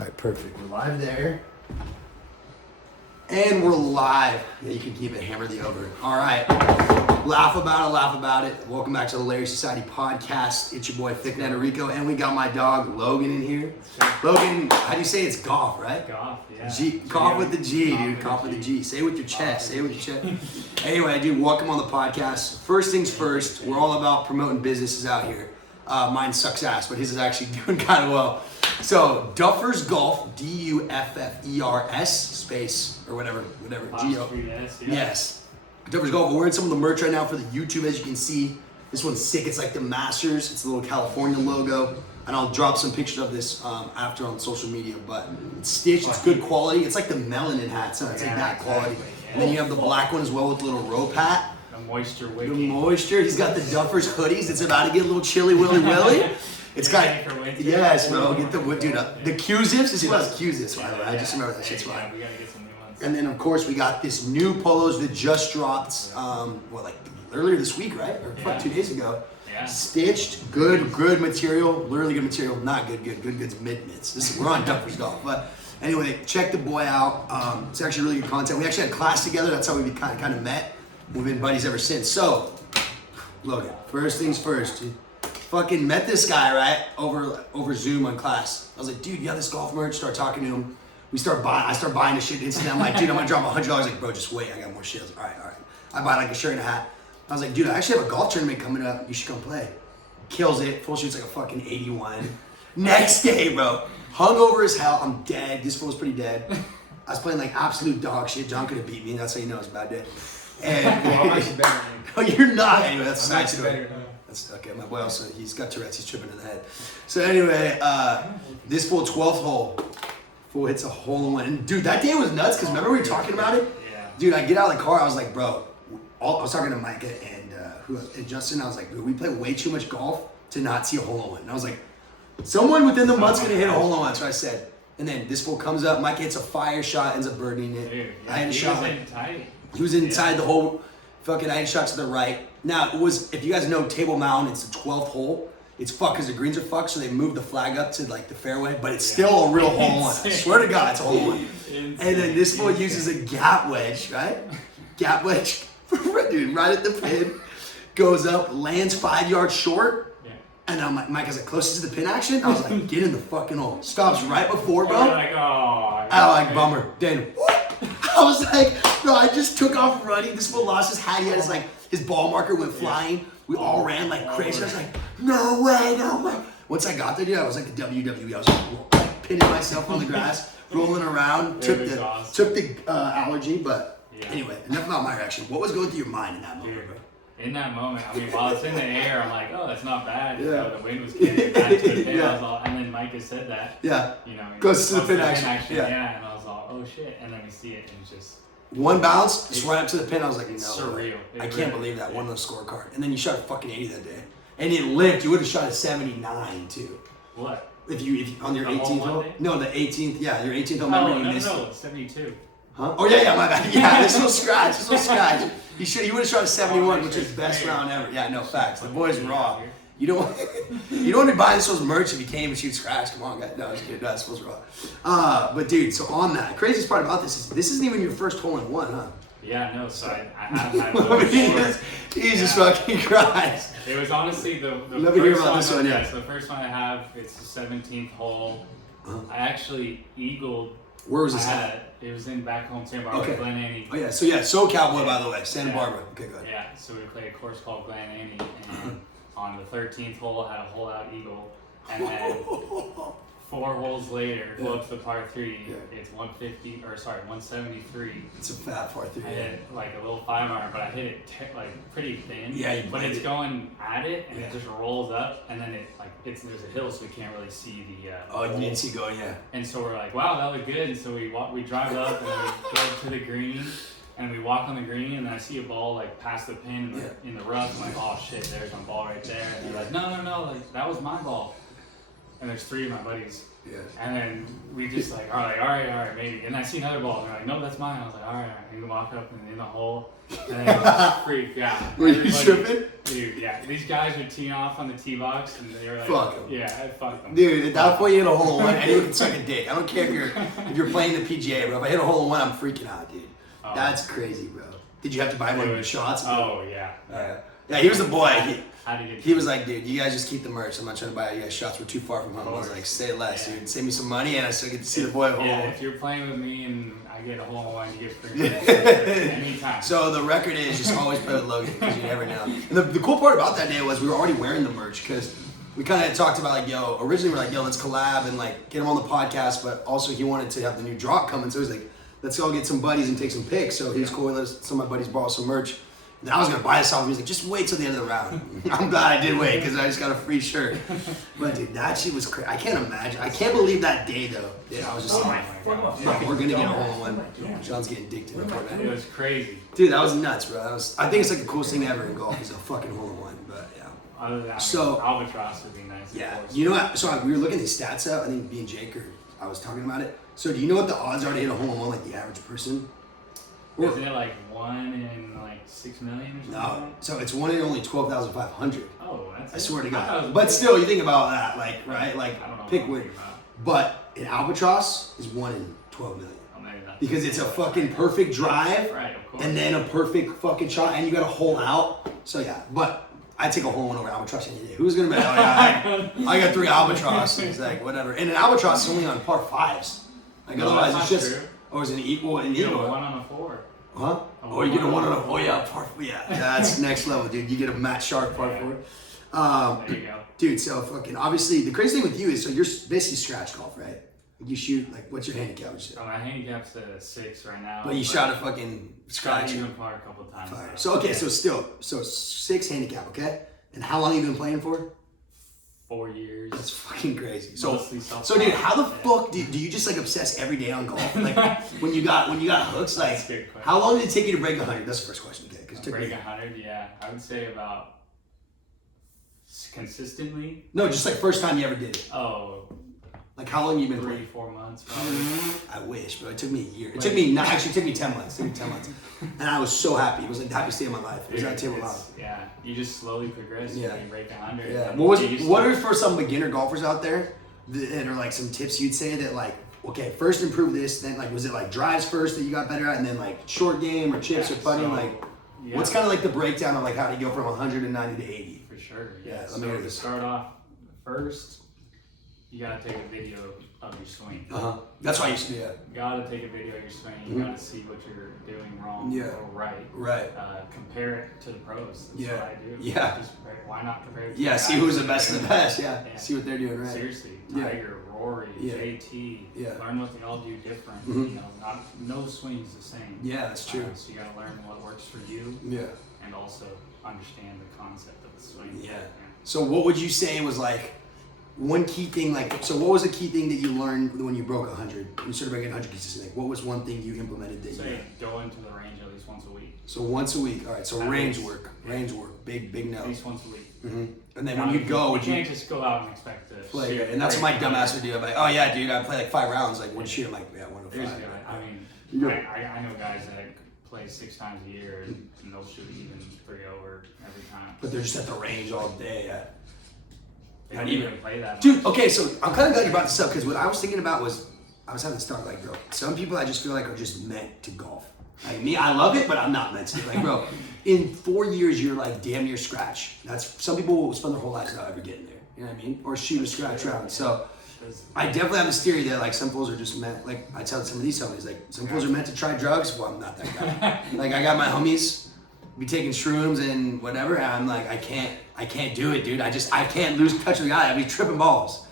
All right, perfect. We're live there. And we're live. Yeah, you can keep it, hammer the over. All right. Laugh about it. Welcome back to the Larry Society podcast. It's your boy, Thick Enrico, and we got my dog, Logan, in here. Logan, how do you say it's Goff, right? Goff, yeah. Goff with the G, dude. Goff with the G. Say it with your chest. Anyway, dude, welcome on the podcast. First things first, we're all about promoting businesses out here. Mine sucks ass, but his is actually doing kind of well. So, Duffers Golf, D-U-F-F-E-R-S, space, or whatever. G-O. Yes. Duffers Golf, we're wearing some of the merch right now for the YouTube, as you can see. This one's sick. It's like the Masters. It's the little California logo. And I'll drop some pictures of this after on social media. But it's stitched. It's good quality. It's like the melanin hat, so it's like that quality. And then you have the black one as well with the little rope hat. The moisture The wicking. moisture. He's got the Duffers hoodies. It's about to get a little chilly willy. It's got, yes, bro. Get the wood, dude. The Q-zips. This was Q-zips, by the way. I just remember that shit's fine. We gotta get some new ones. And then, of course, we got this new polos that just dropped, like earlier this week, right? Or 2 days ago. Yeah. Stitched, good material, really good material. Not good's mid-mids. We're on Duffers Golf. But anyway, check the boy out. It's actually really good content. We actually had class together. That's how we kind of met. We've been buddies ever since. So, Logan, first things first, dude. Fucking met this guy, right, over Zoom on class. I was like, dude, you have this golf merch? Start talking to him. I start buying the shit instantly. I'm like, dude, I'm gonna drop $100. Like, bro, just wait, I got more shit. I was like, all right. I buy like a shirt and a hat. I was like, dude, I actually have a golf tournament coming up. You should come play. Kills it. Full shoots like a fucking 81. Next day, bro, hungover as hell. I'm dead. This fool's pretty dead. I was playing like absolute dog shit. John could have beat me. That's how you know it's a bad day. And I'm actually better. Oh, you're not. Anyway, that's a I'm side actually story. better. That's okay. My boy also, he's got Tourette's. He's tripping in the head. So anyway, this full 12th hole, fool hits a hole in one. And dude, that day was nuts because remember we were talking about it? Yeah. Dude, I get out of the car. I was like, bro. I was talking to Micah and Justin. I was like, dude, we play way too much golf to not see a hole in one. And I was like, someone within the month's gonna hit a hole in one. That's what I said. And then this fool comes up. Micah hits a fire shot, ends up birdieing it. Dude, yeah, I had a shot. He was He was inside the hole. Fucking, I had a shot to the right. Now, it was, if you guys know Table Mountain, it's the 12th hole. It's fucked because the greens are fucked, so they moved the flag up to like the fairway, but it's still a real hole in one. I swear to God, it's a hole in one. And then this boy uses a gap wedge, right? Gap wedge, dude, right at the pin, goes up, lands 5 yards short. Yeah. And I'm like, Mike, is it closest to the pin action? I was like, get in the fucking hole. Stops right before, bro. Like, oh, I like bummer. Then whoop. I was like, bro, I just took off running. This fool lost his hat. He had his ball marker went flying. We all ran like crazy. I was like, no way. Once I got there, dude, I was like the WWE. I was like pinning myself on the grass, rolling around. Took the allergy, but anyway, enough about my reaction. What was going through your mind in that moment, bro? In that moment, I mean, while it's in the air, I'm like, oh, that's not bad. You know, the wind was getting back to the pin. I was all, and then Micah said that. Yeah. You know, goes to the pin action. Yeah. And I was all, oh shit. And then we see it, and it's just one bounce, just right up to the pin. I was like, no, surreal. I can't believe that. Won the scorecard. And then you shot a fucking 80 that day, and it lived. You would have shot a 79 too. What? If you on your 18th hole? No, the 18th. Yeah, your 18th hole. Remember you missed it. No, 72. Huh? Oh yeah, my bad. Yeah, this was scratch. He would have shot a 71, which is best round ever. Yeah, no facts. The boy's raw. You don't want to be buying this was merch if you can't even shoot scratch. Come on, guys. No, just kidding. No, this was raw. But dude, so on that, the craziest part about this isn't even your first hole in one, huh? Yeah, no. So I have had one. Jesus fucking Christ. It was honestly the Let me hear about this one. Yeah. So the first one I have, it's the 17th hole. I actually eagled. Where was this at? It was in back home Santa Barbara, Glen Annie. Oh yeah, so Cowboy, by the way, Santa Barbara. Okay, good. Yeah, so we played a course called Glen Annie, and on the 13th hole, I had a hole-out eagle, and then 4 holes later, go up to the par 3, it's 173. It's a fat par 3. I hit like a little 5-iron, but I hit it pretty thin. Yeah, but it's going at it, and it just rolls up, and then there's a hill, so we can't really see the. You didn't see going, yeah. And so we're like, wow, that looked good. And so we drive up, and then we go to the green, and we walk on the green, and then I see a ball like past the pin in the rough. I'm like, oh shit, there's my ball right there. And they're like, no, like that was my ball. and there's 3 of my buddies. Yeah. And then we just like, all right, maybe. And I see another ball, and they're like, no, that's mine. I was like, all right. And we walk up and in the hole, and then freak, yeah. Were you tripping? Dude, yeah. These guys were teeing off on the tee box, and they were like, fuck them. Yeah, fuck them. Dude, at that point you hit a hole in one, anyone can suck a dick. I don't care if you're playing the PGA, bro. If I hit a hole in one, I'm freaking out, dude. Oh. That's crazy, bro. Did you have to buy one of your shots? Oh, yeah. Yeah, he was the boy. How did He was like, dude, you guys just keep the merch. I'm not trying to buy you guys shots. We're too far from home. I was like, say less, dude. Save me some money, and I still get to see the boy hole. Yeah, if you're playing with me and I get a hole in one, you get free anytime. So the record is just always play with Logan because you never know. And the cool part about that day was we were already wearing the merch because we kind of talked about like, yo, originally we're like, yo, let's collab and like get him on the podcast, but also he wanted to have the new drop coming. So he was like, let's all get some buddies and take some pics. So he was cool. He let some of my buddies borrow some merch. And I was gonna buy this off. He was like, just wait till the end of the round. I'm glad I did wait because I just got a free shirt. But dude, that shit was crazy. I can't imagine. I can't believe that day though. Yeah, I was just like, fuck, we're gonna get a hole in one. Sean's getting dicked in the court. It was crazy. Dude, that was nuts, bro. I think it's like the coolest thing ever in golf is a fucking hole in one. But yeah. Other than that, So albatross would be nice. yeah, you know what? So we were looking at these stats out. I think me and Jake I was talking about it. So do you know what the odds are to hit a hole in one like the average person? Isn't it like 1 in like 6 million or something? No. So it's 1 in only 12,500. Oh, that's I swear to I thought it God. was But big. still, you think about that, like, right? Like, I don't know pick what I'm win. thinking about. But an albatross is 1 in 12 million. Oh, maybe that's Because it's a fucking perfect drive. Right, of course. And then a perfect fucking shot, and you got a hole out. So yeah, but I take a hole in over albatross any day. Who's gonna bet? Oh yeah, I got 3 albatross. It's like whatever. And an albatross is only on par 5s. Like No, otherwise that's it's not just true. or is it an equal? An You get a equal? 1 on a 4. Huh? Oh, you get a 1 on a par. Yeah, that's next level, dude. You get a Matt Sharp par 4. There you go. Dude, so fucking obviously the crazy thing with you is so you're basically scratch golf, right? Like you shoot like what's your handicap? Would you say? So my handicap's a 6 right now. But you shot a fucking scratch. even par a couple times. Fire. So okay, so 6 handicap, okay? And how long have you been playing for? 4 years. That's fucking crazy. So Mostly dude, how the yeah. fuck do you just like obsess every day on golf? Like when you got hooks, like That's a good question. how long did it take you to break 100? That's the first question, okay? Because it took Break me. 100, yeah. I would say about consistently. No, just like first time you ever did it. Oh, Like how long you been playing? 3-4 months probably. I wish, but it took me a year. It took me actually it took me 10 months. It took me 10 months, and I was so happy. It was like the happiest day of my life. It was that table out. Yeah, you just slowly progress. Yeah. You break 100. Yeah. and What you get used what to are it. for some beginner golfers out there that are like some tips you'd say that like okay, first improve this, then like was it like drives first that you got better at, and then like short game or chips or putting so, like yeah. what's kind of like the breakdown of like how to go from 190 to 80? For sure. Yeah, Yeah. let So me hear to this. start off, first, you gotta take a video of your swing. That's why I used to do that. You gotta take a video of your swing. You gotta see what you're doing wrong Yeah. or right. Right. Compare it to the pros. That's Yeah. what I do. Yeah. Just compare, why not compare it to Yeah. the See guys who's the that best are of the doing best. Yeah. Yeah. See what they're doing right. Seriously, Yeah. Tiger, Rory, Yeah. JT, Yeah. learn what they all do different. Mhm. You know, no swing's the same. Yeah, that's true. So you gotta learn what works for you Yeah. and also understand the concept of the swing. Yeah. So what would you say was like one key thing? Like, so what was a key thing that you learned when you broke 100? You started breaking 100 consistently. Like, what was one thing you implemented that So you? go into the range at least once a week. So once a week. All right. So At range least. work. Range work. Big At no. least once a week. And then when you go, would you you can't just go out and expect to play? shoot And that's what my great dumb ass numbers. would do. I'm like, oh yeah, dude, I play like 5 rounds. Like, what shoot? I'm like, yeah, There's 105. good. I mean, Yeah. I know guys that play 6 times a year and they'll shoot even 3 over every time. But they're just at the range all day. Yeah. They don't even play that much. Dude, okay, so I'm kind of glad you brought this up because what I was thinking about was I was having this thought like, bro, some people I just feel like are just meant to golf. Like me, I love it, but I'm not meant to. Like, bro, in 4 years, you're like damn near scratch. That's some people will spend their whole lives without ever getting there. You know what I mean? Or shoot a scratch round. So I definitely have this theory that like some fools are just meant. Like I tell some of these homies, like some fools are meant to try drugs. Well, I'm not that guy. Like I got my homies be taking shrooms and whatever, and I'm like, I can't do it, dude. I can't lose touch with the guy. I'd be tripping balls.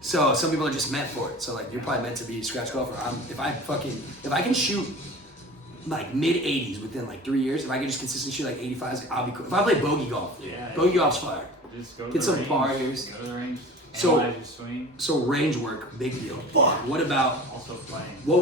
So some people are just meant for it. So like you're probably meant to be a scratch golfer. If I can shoot like mid 80s within like 3 years, if I can just consistently shoot like 85s, I'll be cool. If I play bogey golf, Yeah. bogey golf's fire. Just go to Get the some range. pars. Go to the range So, your swing. so range work, big deal. Fuck. What about? Also playing. What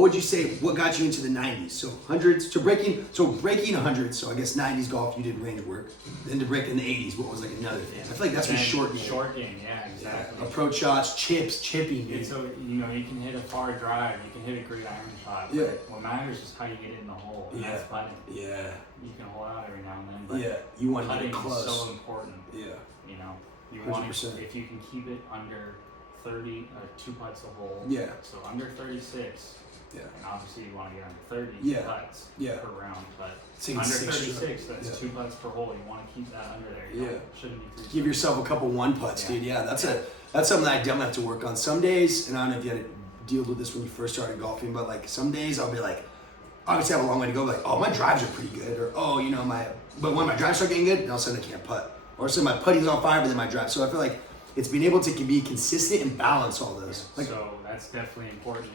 would you say? What got you into the 90s? So hundreds to breaking. So breaking 100s. So I guess 90s golf, you did range work. Then to break in the 80s, what was like another thing? I feel like that's Then what short game. Short game, yeah, exactly. Approach shots, chips, chipping. Dude. So you can hit a far drive, you can hit a great iron shot. Yeah. What matters is how you get it in the hole. And that's putting. Yeah. You can hold out every now and then, but Yeah. You want to get putting it close. is so important. Yeah. You know, you want 100%. to, if you can keep it under 30 or 2 putts a hole. Yeah. So under 36. Yeah. And obviously you want to get under 30 Yeah. putts Yeah. per round, but So under six 36, that's yeah. 2 putts per hole. You want to keep that under there. You shouldn't be 3. Give yourself a couple one putts, dude. Yeah, that's something that I definitely have to work on. Some days, and I don't know if you had to deal with this when you first started golfing, but like some days I'll be like, obviously I have a long way to go, but like, oh, my drives are pretty good, or oh, you know, but when my drives start getting good, then all of a sudden I can't putt. Or so my putting's on fire, but then my drive. So I feel like it's being able to be consistent and balance all those. Like, so that's definitely important.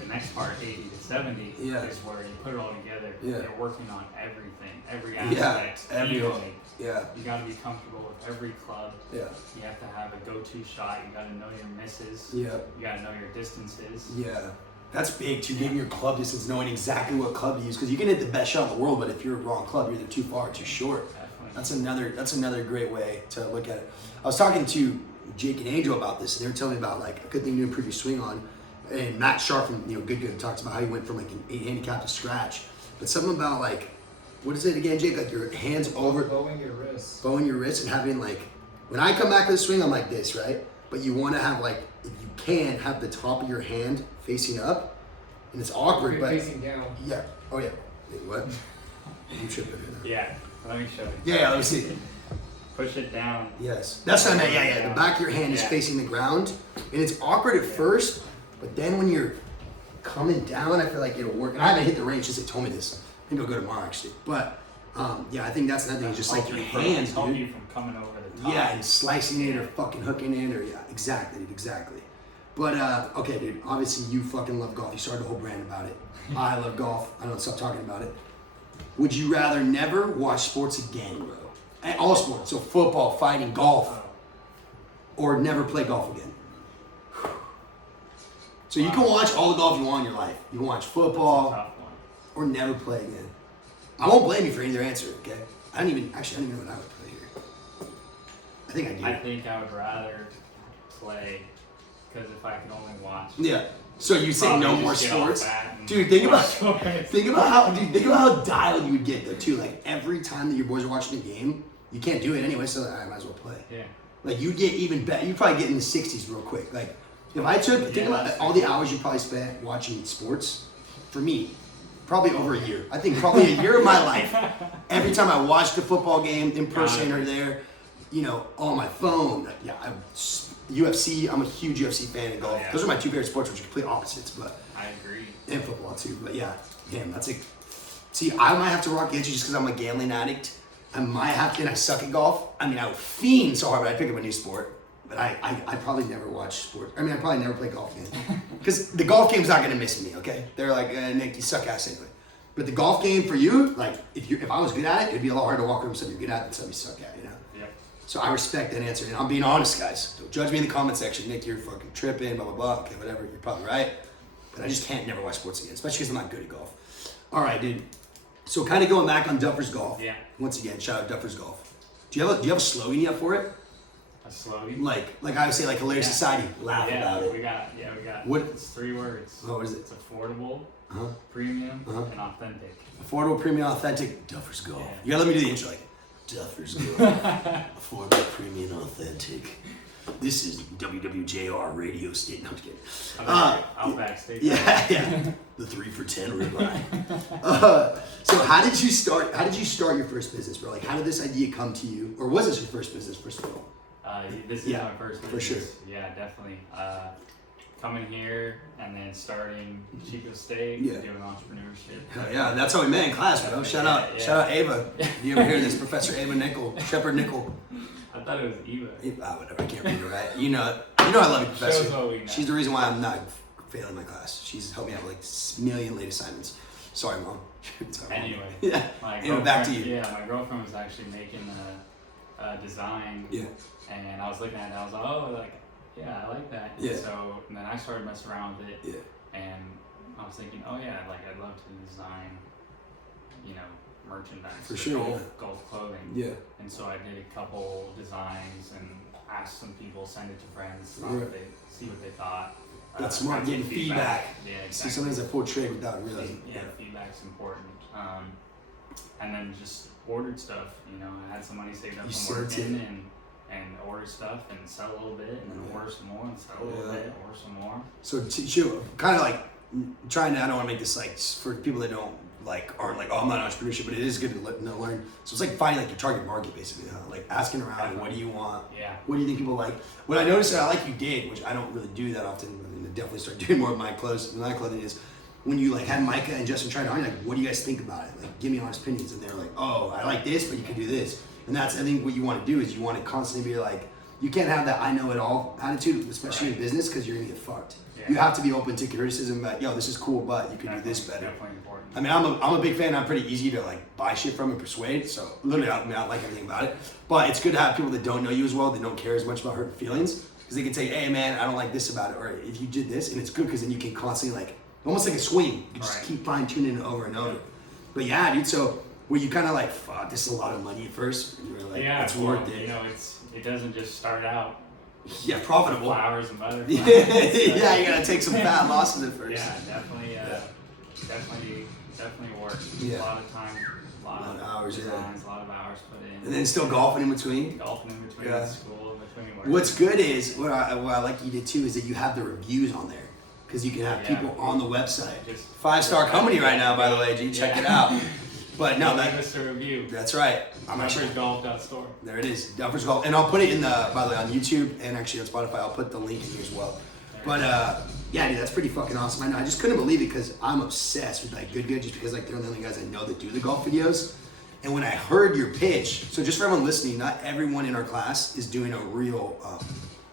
The next part, 80 to 70, is where you put it all together. Yeah. You're working on everything, every aspect, evenly. Yeah. You got to be comfortable with every club. Yeah. You have to have a go-to shot. You got to know your misses. Yeah. You got to know your distances. Yeah. That's big too, getting your club distance, knowing exactly what club to use. Because you can hit the best shot in the world, but if you're a wrong club, you're either too far or too short. Definitely. That's another great way to look at it. I was talking to Jake and Angel about this, and they were telling me about like a good thing to improve your swing on. And Matt Sharp from Good talks about how he went from like an 8 handicap to scratch. But something about like, what is it again, Jake? Like your hands over bowing your wrists. Bowing your wrists and having like, when I come back to the swing, I'm like this, right? But you want to have like, if you can, have the top of your hand facing up, and it's awkward, but facing down. yeah. Oh yeah. Wait, what? You tripping here now. Yeah. Let me show you. Yeah, let me see. Push it down. Yes. That's what I meant. Yeah. The back of your hand is facing the ground, and it's awkward at first, but then when you're coming down, I feel like it'll work. And I haven't hit the range since they told me this. I think I'll go tomorrow actually. But yeah, I think that's another thing. Is just like your hands, help dude. you from coming over the top. Yeah, and slicing it or fucking hooking it or exactly. But okay, dude. Obviously, you fucking love golf. You started a whole brand about it. I love golf. I don't stop talking about it. Would you rather never watch sports again, bro? And all sports, so football, fighting, golf, or never play golf again? So you can watch all the golf you want in your life. You can watch football, Tough one. or never play again. I won't blame you for either answer, okay? I don't even know what I would play here. I think I do. I think I would rather play, because if I could only watch. Yeah. So you say Probably no just more get off sports, that and dude? Think watch about sports. think about how dialed you would get though too. Like every time that your boys are watching a game, you can't do it anyway, so I might as well play. Yeah. Like you'd get even better. You'd probably get in the 60s real quick. Like if I think about all the hours you probably spent watching sports. For me, probably over a year. I think probably a year of my life. Every time I watched a football game in person or there, on my phone. Yeah, UFC. I'm a huge UFC fan of golf. Yeah. Those are my two favorite sports, which are complete opposites, but. I agree. And football too, but yeah, damn, that's see, I might have to rock against you just because I'm a gambling addict. I might have to, and I suck at golf. I mean, I would fiend so hard, but I'd pick up a new sport. But I probably never watch sports. I mean, I probably never play golf again. Because the golf game's not gonna miss me, okay? They're like, Nick, you suck ass anyway. But the golf game for you, like, if I was good at it, it'd be a lot harder to walk around with something you're good at than something you suck at, Yeah. So I respect that answer, and I'm being honest, guys. Don't judge me in the comment section. Nick, you're fucking tripping, blah, blah, blah. Okay, whatever, you're probably right. But I just can't never watch sports again, especially because I'm not good at golf. All right, dude. So kind of going back on Duffers Golf. Yeah. Once again, shout out Duffers Golf. Do you have a slogan yet for it? A slogan? Like I would say, like Hilarious Society. Laugh about it. We got. What? It's 3 words. Oh, what is it? It's affordable, Uh-huh. premium, Uh-huh. and authentic. Affordable, premium, authentic. Duffers Golf. Yeah. You gotta let me do the intro. Like Duffers Golf. Affordable, premium, authentic. This is WWJR radio station. No, I'm just kidding. I'll backstage. Yeah. The 3 for 10 ribeye. So how did you start your first business, bro? Like how did this idea come to you? Or was this your first business, first of all? This is my first business. For sure. Yeah, definitely. Coming here and then starting Chico State, Yeah. doing entrepreneurship. Hell yeah, that's how we met in class, bro. Shout out Ava. You ever hear this? Professor Ava Nickel, Shepherd Nickel. I thought it was Eva. Whatever, I can't remember, right? You know I love you, Professor. Shows what we know. She's the reason why I'm not failing my class. She's helped me out with like a million late assignments. Sorry, Mom. Sorry, Mom. Anyway. Yeah. Anyway, back to you. Yeah, my girlfriend was actually making a design. Yeah. And I was looking at it, I was like, oh, like, yeah, I like that. Yeah. And then I started messing around with it. Yeah. And I was thinking, oh yeah, like I'd love to design, merchandise. For sure. Golf clothing. Yeah. And so I did a couple designs and asked some people, send it to friends, see what they thought. That's smart, getting feedback. Yeah, exactly. See, sometimes I portray without realizing. Yeah, feedback's important. And then just ordered stuff. I had some money saved up from working and order stuff and sell a little bit and then order some more and sell a little bit, order some more. So kind of like trying to, I don't want to make this like for people that don't aren't like, oh, I'm not an entrepreneurship, but it is good to learn. So it's like finding like your target market basically, huh? Like asking around, what do you want? Yeah. What do you think people like? What I noticed that I like you did, which I don't really do that often, and I definitely start doing more of my clothing is when you like had Micah and Justin trying to argue, like, what do you guys think about it? Like, give me honest opinions. And they're like, oh, I like this, but you could do this. And that's, I think what you want to do is you want to constantly be like, you can't have that I know it all attitude, especially in business, because you're gonna get fucked. Yeah. You have to be open to criticism, but yo, this is cool, but you could do this better. Definitely important. I mean, I'm a big fan. I'm pretty easy to like buy shit from and persuade. So literally, I don't like everything about it. But it's good to have people that don't know you as well, that don't care as much about hurting feelings, because they can say, hey man, I don't like this about it, or if you did this, and it's good because then you can constantly like, almost like a swing. You can just keep fine tuning it over and over. But yeah, dude. So were you kind of like, fuck, this is a lot of money at first? And you were like, it's worth it. It doesn't just start out. Yeah, profitable. Flowers and butterflies. Yeah, you gotta take some fat losses at first. Yeah, definitely work. Yeah. A lot of time, a lot of hours, designs, a lot of hours put in. And then still golfing in between. Golfing in between school, between work. What's good is what I like you did too is that you have the reviews on there, because you can have people on the website. 5-star company right now, by the way, G. Check it out. But no, give us a review. That's right. DuffersGolf.store. There it is, Duffers Golf, and I'll put it in by the way, on YouTube and actually on Spotify. I'll put the link in here as well. But yeah, dude, that's pretty fucking awesome. I know. I just couldn't believe it because I'm obsessed with like Good, just because like they're the only guys I know that do the golf videos. And when I heard your pitch, so just for everyone listening, not everyone in our class is doing a real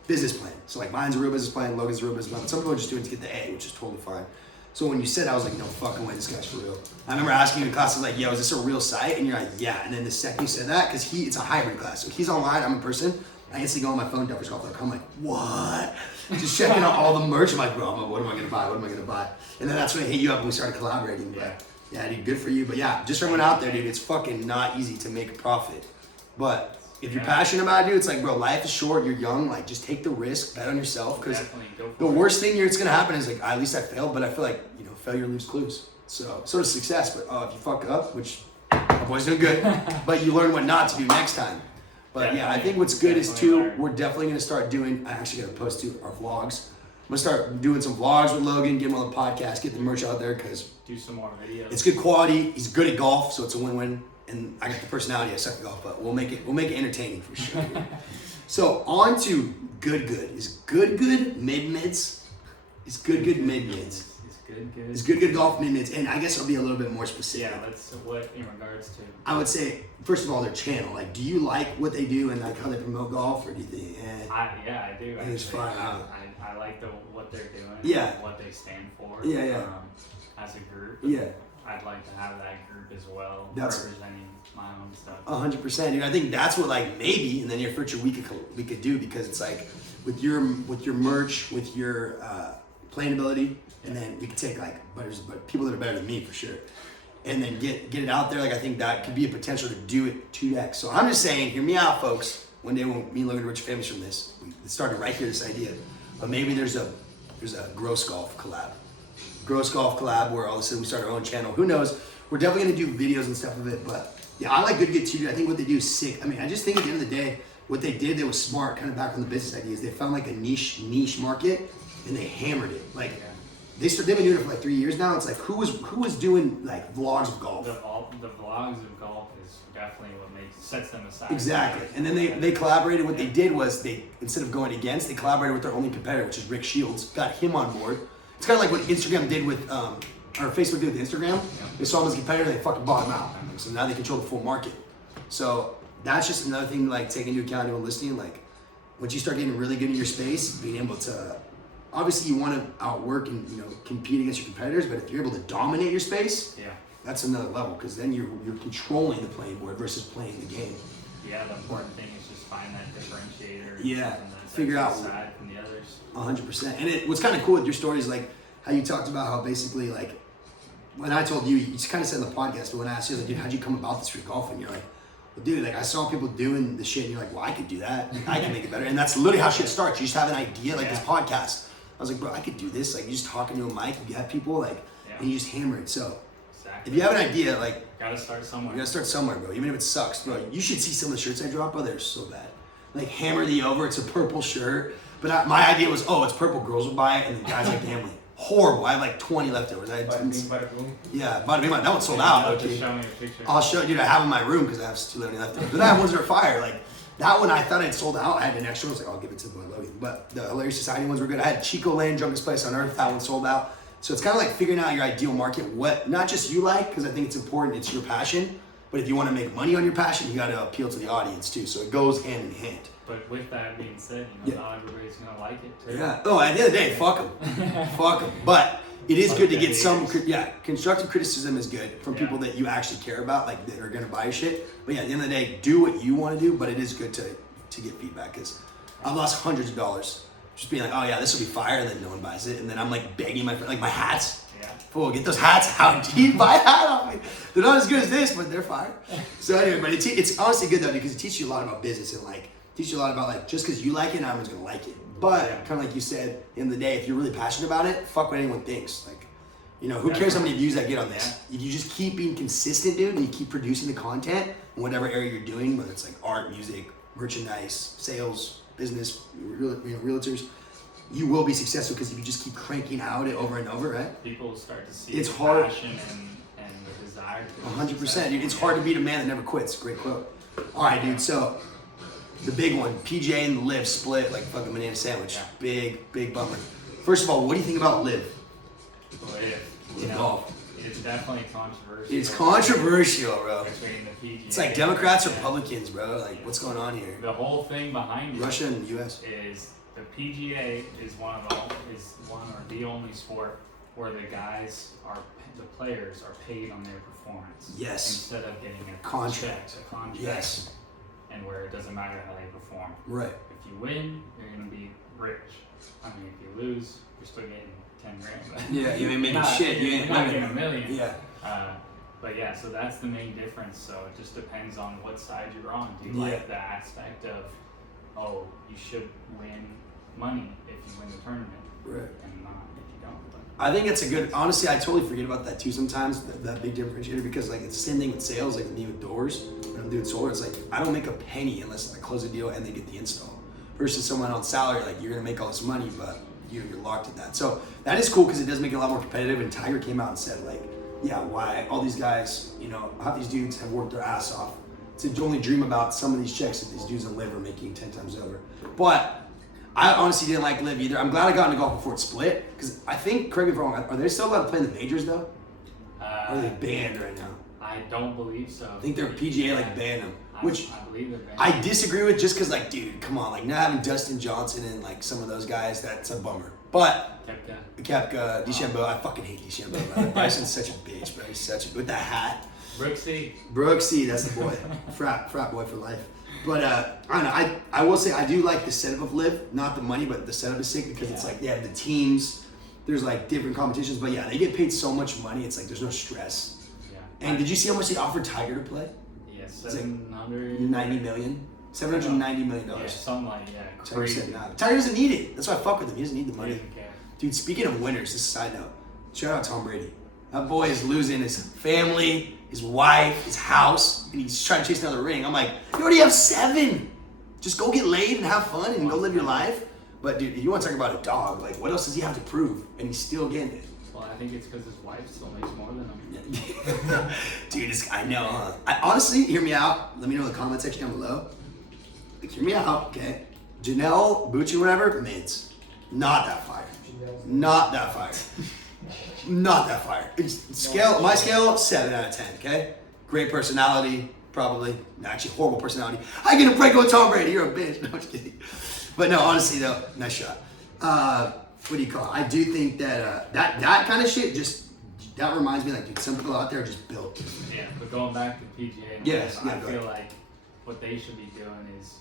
business plan. So like mine's a real business plan, Logan's a real business plan. But some people are just doing it to get the A, which is totally fine. So when you said, I was like, no fucking way, this guy's for real. I remember asking you in class, I was like, yo, is this a real site? And you're like, yeah. And then the second you said that, because it's a hybrid class. So he's online, I'm in person. I instantly go on my phone, Duffers Golf. I'm like, what? Just checking out all the merch. I'm like, bro, what am I gonna buy? What am I gonna buy? And then that's when I hit you up and we started collaborating. But yeah, dude, good for you. But yeah, just for everyone out there, dude, it's fucking not easy to make a profit. But if you're passionate about it, dude, it's like, bro, life is short. You're young. Like, just take the risk, bet on yourself. Because the worst thing that's gonna happen is like, at least I failed. But I feel like failure leaves clues. So does success. But if you fuck up, which my boy's doing good, but you learn what not to do next time. But yeah, I think what's good is too, we're definitely gonna start doing. I actually gotta post our vlogs. I'm gonna start doing some vlogs with Logan, get him on the podcast, get the merch out there because do some more videos. It's good quality. He's good at golf, so it's a win-win. And I got the personality. I suck at golf, but we'll make it entertaining for sure. So on to good. Is good mid-mids? Is good mid-mids? Is good golf mid-mids? And I guess I'll be a little bit more specific. Yeah, that's what in regards to. I would say, first of all, their channel. Like, do you like what they do and like how they promote golf, or do you think? I do. I think it's fun. I like what they're doing. Yeah. And what they stand for. Yeah. As a group. Yeah. I'd like to have that group as well, that's representing my own stuff. 100%, and I think that's what like maybe in the near future we could do, because it's like with your merch, with your playing ability, and then we could take like but people that are better than me for sure, and then get it out there. Like I think that could be a potential to do it 2x. So I'm just saying, hear me out, folks. One day when me and Logan are rich famous from this, it started right here, this idea, but maybe there's a gross golf collab. Where all of a sudden we start our own channel. Who knows? We're definitely gonna do videos and stuff of it, but yeah, I like Good too. I think what they do is sick. I mean, I just think at the end of the day, what they did, they was smart, kind of back on the business ideas. They found like a niche market and they hammered it. Like they've been doing it for like 3 years now. It's like who was doing like vlogs of golf? The vlogs of golf is definitely what sets them aside. Exactly. And then they collaborated. What they did was they, instead of going against, they collaborated with their only competitor, which is Rick Shields, got him on board. It's kind of like what Instagram did with, or Facebook did with Instagram. Yeah. They saw him as a competitor, they fucking bought him out. So now they control the full market. So that's just another thing to like take into account when listening. Like once you start getting really good in your space, being able to, obviously you want to outwork and compete against your competitors, but if you're able to dominate your space, that's another level, because then you're controlling the playing board versus playing the game. Yeah, the important thing is just find that differentiator. Yeah, figure out. Aside from the others. 100%. And what's kind of cool with your story is like how you talked about how basically like when I told you, you just kind of said in the podcast, but when I asked you, like, dude, how'd you come about this for golf? And you're like, well, dude, like I saw people doing the shit, and you're like, well, I could do that. Like, I can make it better. And that's literally how shit starts. You just have an idea, like this podcast. I was like, bro, I could do this. Like you just talking to a mic, you have people like, and you just hammer it. So if you have an idea, like, gotta start somewhere. You gotta start somewhere, bro. Even if it sucks, bro. You should see some of the shirts I drop, bro. They're so bad. Like Hammer the Over, it's a purple shirt. But my idea was, it's purple. Girls will buy it, and then guys like gambling. Horrible. I have like 20 leftovers. Bada bing. Yeah, bada bing. That one sold out. Okay. Just show me a picture. I'll show you. Dude, I have in my room because I have too many leftovers. But I have ones that are fire. Like that one, I thought I'd sold out. I had an extra one. I was like, I'll give it to the boy Logan. But the Hilarious Society ones were good. I had Chico Lane, Drunkest Place on Earth. That one sold out. So it's kind of like figuring out your ideal market. What not just you like, because I think it's important. It's your passion. But if you want to make money on your passion, you got to appeal to the audience too. So it goes hand in hand. But with that being said, not everybody's gonna like it too. Yeah. Oh, at the end of the day, fuck them. Fuck them. But it is good to get some. Constructive criticism is good from people that you actually care about, like that are gonna buy your shit. But yeah, at the end of the day, do what you want to do. But it is good to get feedback because I've lost hundreds of dollars just being like, oh yeah, this will be fire, and then no one buys it, and then I'm like begging my friend, like my hats. Fool, get those hats out. Dude, buy a hat off me. They're not as good as this, but they're fire. So anyway, but it's honestly good though because it teaches you a lot about business and like teaches you a lot about like just because you like it, not everyone's gonna like it. But kind of like you said, at the end of the day, if you're really passionate about it, fuck what anyone thinks. Like, who cares how many views I get on this? If you just keep being consistent, dude, and you keep producing the content in whatever area you're doing, whether it's like art, music, merchandise, sales, business, realtors. You will be successful because if you just keep cranking out it over and over, right? People will start to see it's the hard. Passion and the desire to 100%. Dude, it's hard to beat a man that never quits. Great quote. All right, dude. So the big one, PGA and the LIV split like fucking banana sandwich. Yeah. Big bummer. First of all, what do you think about LIV? Golf. It's definitely controversial. It's controversial, bro. Between the PGA. It's like Democrats or Republicans, bro. Like, what's going on here? The whole thing behind Russia and the U.S. is the PGA is one or the only sport where the players are paid on their performance. Yes. Instead of getting a contract. Yes. And where it doesn't matter how they perform. Right. If you win, you're gonna be rich. I mean, if you lose, you're still getting 10 grand. Yeah, you ain't making shit. You ain't not getting $1 million. Yeah. But yeah, so that's the main difference. So it just depends on what side you're on. Do you like the aspect of, you should win money if you win the tournament, right? And not if you don't. But I think it's a good. Honestly, I totally forget about that too sometimes. That big differentiator because like it's the same thing with sales. Like me with doors, when I'm doing solar, it's like I don't make a penny unless I close a deal and they get the install. Versus someone on salary, like you're gonna make all this money, but you're locked at that. So that is cool because it does make it a lot more competitive. And Tiger came out and said like, yeah, why all these guys, half these dudes have worked their ass off to only dream about some of these checks that these dudes in LIV are making 10 times over. But I honestly didn't like LIV either. I'm glad I got into golf before it split because I think, correct me if I'm wrong, are they still allowed to play in the majors though? Or are they banned right now? I don't believe so. I think their PGA like banned them. Which I believe they're banned. I disagree with just because like, dude, come on, like not having Dustin Johnson and like some of those guys, that's a bummer. But Koepka, DeChambeau, I fucking hate DeChambeau. Man. Bryson's such a bitch, bro. He's with that hat. Brooksy, that's the boy. frat boy for life. But I don't know. I will say I do like the setup of LIV, not the money, but the setup is sick because it's like they have the teams. There's like different competitions, but yeah, they get paid so much money. It's like there's no stress. Yeah. And did you see how much they offered Tiger to play? Yes, $790 million. $790 million. Yeah, something like Tiger said nah. Tiger doesn't need it. That's why I fuck with him. He doesn't need the money. Dude, speaking of winners, this is a side note. Shout out Tom Brady. That boy is losing his family, his wife, his house, and he's trying to chase another ring. I'm like, you already have 7. Just go get laid and have fun and go live your life. But dude, if you want to talk about a dog, like what else does he have to prove? And he's still getting it. Well, I think it's because his wife still makes more than him. Dude, I know, huh? Honestly, hear me out. Let me know in the comment section down below. Like, hear me out, okay? Janelle, Bucci, whatever, mids. Not that fire. Not that fire. Not that fire. My scale, 7 out of 10, okay? Great personality, probably. Actually, horrible personality. I get a break with Tom Brady. You're a bitch. No, I'm just kidding. But no, honestly though, nice shot. What do you call it? I do think that that kind of shit that reminds me, like, dude, some people out there are just built. Yeah, but going back to PGA, I feel like what they should be doing is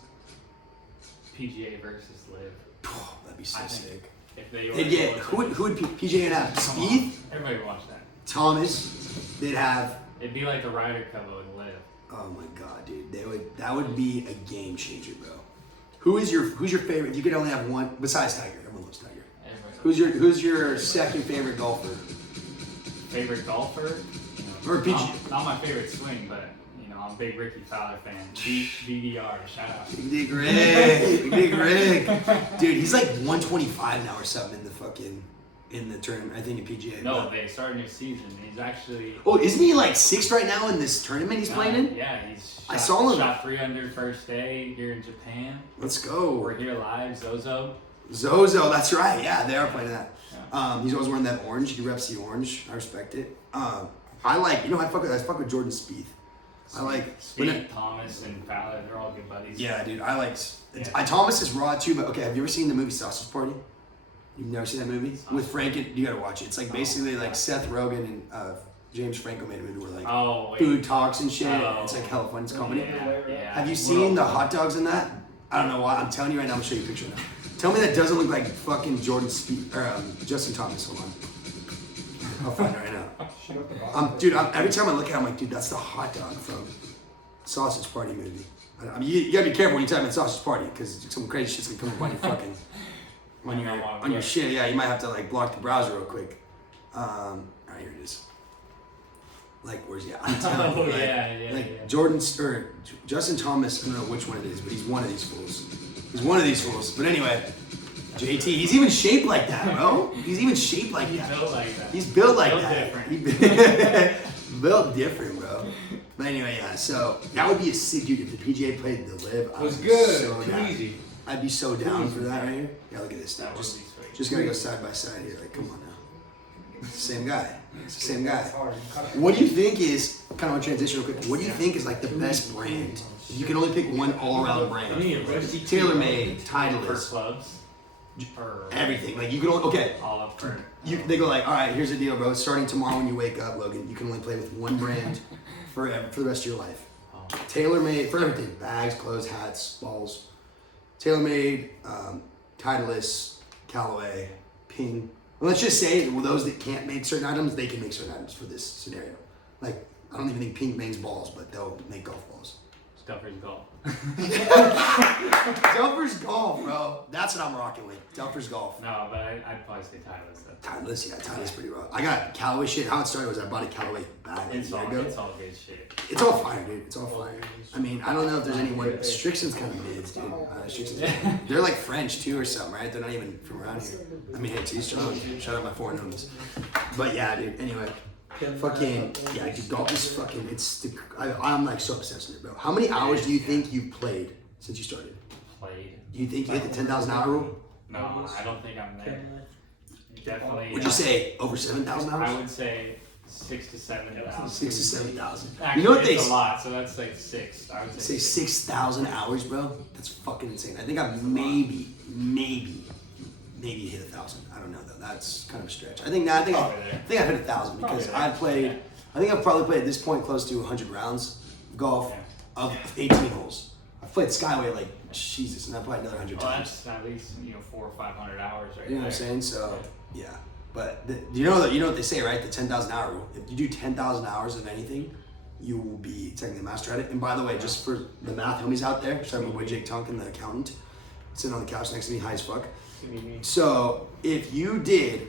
PGA versus LIV. That'd be so I think sick. If they They'd get who would PGA have? Speed, Everybody watch that. Thomas. They'd have. It'd be like the Ryder Cup with LIV. Oh my god, dude! That would be a game changer, bro. Who's your favorite? If you could only have one besides Tiger, everyone loves Tiger. Who's your second favorite golfer? Favorite golfer? Or PGA? Not my favorite swing, but I'm a big Ricky Fowler fan. BDR, shout out. Big Rick. Dude, he's like 125 now or something in the tournament. I think in PGA. No, they started a new season. He's actually. Oh, isn't he like 6th right now in this tournament he's playing in? Yeah, he's. I saw him. Shot 3 under first day here in Japan. Let's go. We're here live, Zozo. Zozo, that's right. Yeah, they are playing that. Yeah. He's always wearing that orange. He reps the orange. I respect it. I fuck with Jordan Spieth. I like Spieth, Thomas, and Fowler. They're all good buddies. Yeah, dude. Thomas is raw too, but okay. Have you ever seen the movie Sausage Party? You've never seen that movie with Frank? You gotta watch it. It's like basically like Seth Rogen and James Franco made a movie where like food talks and shit. It's like hella fun. It's comedy. Yeah. Have you seen the hot dogs in that? I don't know why. I'm telling you right now. I'm gonna show you a picture now. Tell me that doesn't look like fucking Jordan Spieth or Justin Thomas. Hold on. I'll find it right now. Dude, every time I look at it, I'm like, dude, that's the hot dog from Sausage Party movie. I mean, you gotta be careful when you type in Sausage Party because some crazy shit's gonna come up on your fucking on your shit. Yeah, you might have to like block the browser real quick. Alright, here it is. Like, where's he at? I'm telling you, yeah. Jordan or Justin Thomas. I don't know which one it is, but he's one of these fools. But anyway. JT, he's even shaped like that, bro. He's shaped like that. He's built like that. Built different, bro. But anyway, yeah. So that would be a sick dude if the PGA played the LIV. It was good. So Too easy. I'd be so down for that right here. Yeah, look at this dude. Just gotta go side by side here. Like, come on now. It's the same guy. What do you think is kind of a transition real quick? What do you think is like the best brand? If you could only pick one all-around brand, TaylorMade, Titleist, clubs. Everything. Like you can only All up for. They go like, all right, here's the deal, bro. Starting tomorrow when you wake up, Logan, you can only play with one brand forever for the rest of your life. TaylorMade for everything: bags, clothes, hats, balls. TaylorMade, Titleist, Callaway, Ping. Well, let's just say those that can't make certain items, they can make certain items for this scenario. Like I don't even think Ping makes balls, but they'll make golf balls. Duffers golf. Duffers golf, bro. That's what I'm rocking with. Duffers golf. No, but I'd probably say Titleist. Titleist, yeah, Titleist pretty raw. I got Callaway shit. How it started was I bought a Callaway bag It's a all year ago. good shit. It's all fire, dude. It's all fire. I mean, I don't know if there's anyone. Strixon's kind of mids, dude. They're like French too or something, right? They're not even from around here. I mean, hey, to each other. Shout out my foreign homies. But yeah, dude. Anyway. Fucking yeah, dude, golf is fucking. I'm like so obsessed with it, bro. How many hours do you think you've played since you started? Do you think you hit the 10,000 hour rule? No, I don't think I'm there. Definitely. Would you say over 7,000 hours? I would say 6,000 to 7,000. 6,000 to 7,000. Actually, You know what it's a lot, so that's like 6. I would say 6,000 hours, bro. That's fucking insane. I think I've maybe hit 1,000. I don't know though. That's kind of a stretch. I think I've hit 1,000 because I've played. I think I've probably played at this point close to 100 rounds of golf of 18 holes. I've played Skyway like Jesus, and I've played another 100 times. That's at least 400 or 500 hours right there. You know what I'm saying? So yeah. But you know what they say, right? The 10,000 hour rule. If you do 10,000 hours of anything, you will be technically a master at it. And by the way, just for the math homies out there, shout out my boy Jake Tonkin, the accountant, sitting on the couch next to me, high as fuck. So if you did,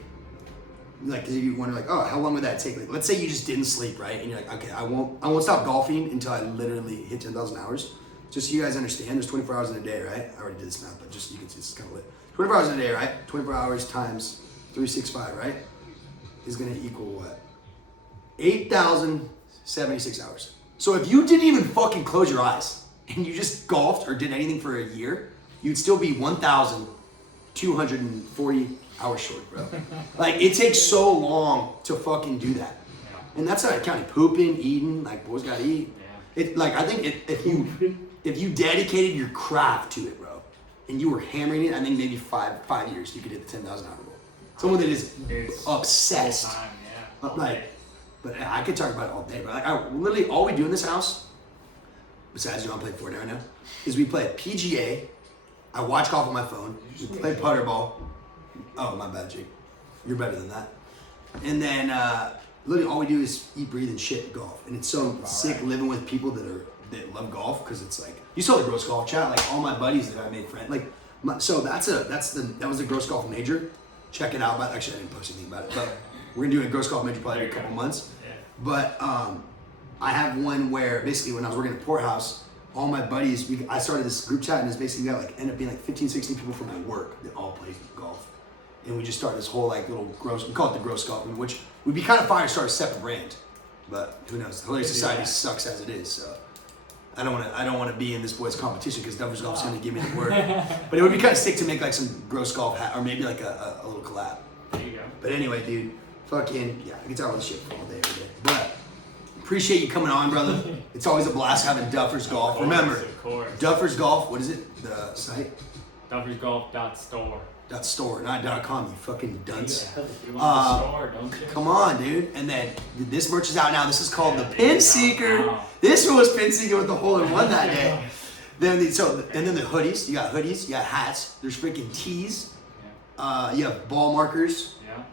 like, if you wonder, like, oh, how long would that take? Like, let's say you just didn't sleep, right? And you're like, okay, I won't stop golfing until I literally hit 10,000 hours. Just so you guys understand, there's 24 hours in a day, right? I already did this math, but just so you can see, it's kind of lit. 24 hours in a day, right? 24 hours times 365, right? Is going to equal what? 8,076 hours. So if you didn't even fucking close your eyes and you just golfed or did anything for a year, you'd still be 1,240 hours short, bro. Like, it takes so long to fucking do that. And that's not counting pooping, eating, like, boys gotta eat. It, like, I think if you dedicated your craft to it, bro, and you were hammering it, I think maybe five years you could hit the 10,000 hour goal. Someone that is obsessed. Like, but I could talk about it all day, bro. Like, literally all we do in this house, besides I'm playing Fortnite right now, is we play PGA. I watch golf on my phone. We play putter ball. Oh, my bad, Jake. You're better than that. And then literally all we do is eat, breathe, and shit golf. And it's so sick living with people that love golf because it's like you saw the Gross Golf chat. Like all my buddies that I made friends. Like so that was the Gross Golf Major. Check it out. But actually, I didn't post anything about it. But we're gonna do a Gross Golf Major probably in a couple months. Yeah. But I have one where basically when I was working at Port House, all my buddies, I started this group chat and it's basically got like ended up being like 15, 16 people from my work that all play golf. And we just started this whole like little we call it the Gross Golf, which would be kind of fire to start a separate brand. But who knows? The Hilarious Society sucks as it is, so I don't want to be in this boy's competition because Duffers Golf's going to give me the word. But it would be kind of sick to make like some Gross Golf hat or maybe like a little collab. There you go. But anyway, dude, fucking yeah, I can talk about this shit for all day, every day. But appreciate you coming on, brother. It's always a blast having Duffers Golf. Remember, Duffers Golf. What is it? The site? DuffersGolf.store. .store, not .com. You fucking dunce. Yeah. You want the store, don't you? Come on, dude. And then this merch is out now. This is called the Pin Seeker. Wow. This one was Pin Seeker with the hole-in-one that day. Then the hoodies. You got hoodies. You got hats. There's freaking tees. Yeah. You have ball markers. Yeah.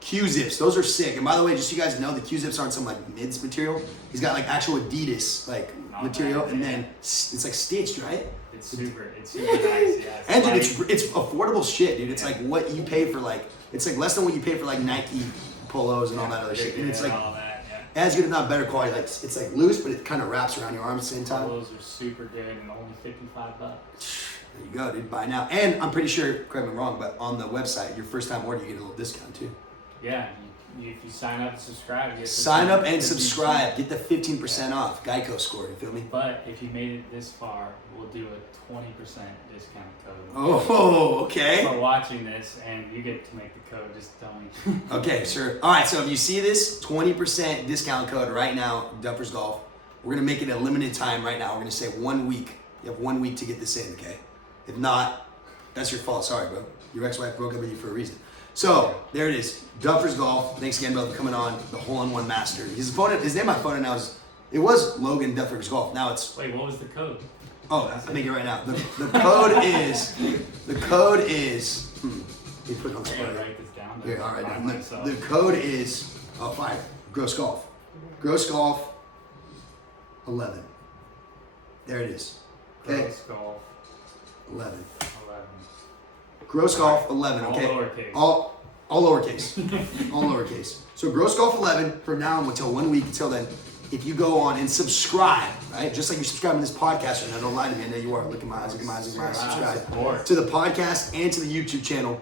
Q-zips. Those are sick. And by the way, just so you guys know, the Q-zips aren't some like mids material. He's got like actual Adidas like material, and then it's like stitched, right? It's super nice. Yeah. And dude, it's affordable shit, dude. It's like what you pay for like it's like less than what you pay for like Nike polos and all that other shit. And it's like all that, as good if not better quality. Like it's like loose, but it kind of wraps around your arm at the same time. Those are super good and only $55. There you go, dude. Buy now. And I'm pretty sure, correct me if I'm wrong, but on the website, your first time order, you get a little discount too. Yeah. If you sign up and subscribe, you get Sign up and 15%. subscribe. Get the 15% off. Geico score. You feel me? But if you made it this far, we'll do a 20% discount code. Oh, okay. For watching this, and you get to make the code. Just tell me. Okay, sure. All right, so if you see this 20% discount code right now, Duffers Golf, we're gonna make it a limited time right now. We're gonna say 1 week. You have 1 week to get this in, okay? If not, that's your fault. Sorry, bro. Your ex-wife broke up with you for a reason. So there it is, Duffers Golf. Thanks again, brother, for coming on. The hole-in-one master. His name on phone now is. It was Logan Duffers Golf. Now it's. Wait, what was the code? Oh, I'll make it right now. The code is. The code is. Let me put it on I spot. gotta write this down. Here, all right. By Now, myself. the code is. Oh, fire. Gross Golf. Gross Golf. 11. There it is. Okay. Gross Golf 11. 11. Gross Golf 11. All Okay. lowercase. All lowercase. All lowercase. So Gross Golf 11 from now until 1 week until then. If you go on and subscribe, right? Just like you're subscribing to this podcast right now, don't lie to me. I know you are. Look at my eyes. Look at my eyes. Look at my eyes. Subscribe to the podcast and to the YouTube channel.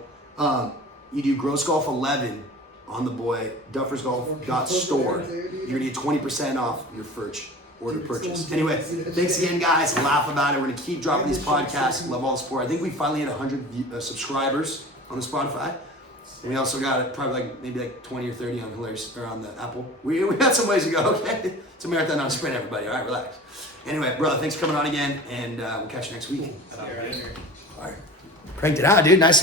You do Gross Golf 11 on the boy DuffersGolf.store. You're gonna get 20% off your first order purchase. Anyway, thanks again, guys. Laugh about it. We're gonna keep dropping these podcasts. Love all the support. I think we finally hit 100 subscribers on the Spotify. And we also got probably maybe 20 or 30 on Hilarious or on the Apple. We got some ways to go. Okay, it's a marathon, not a sprint. Everybody, all right, relax. Anyway, brother, thanks for coming on again, and we'll catch you next week. Sounds good. All right, cranked it out, dude. Nice little.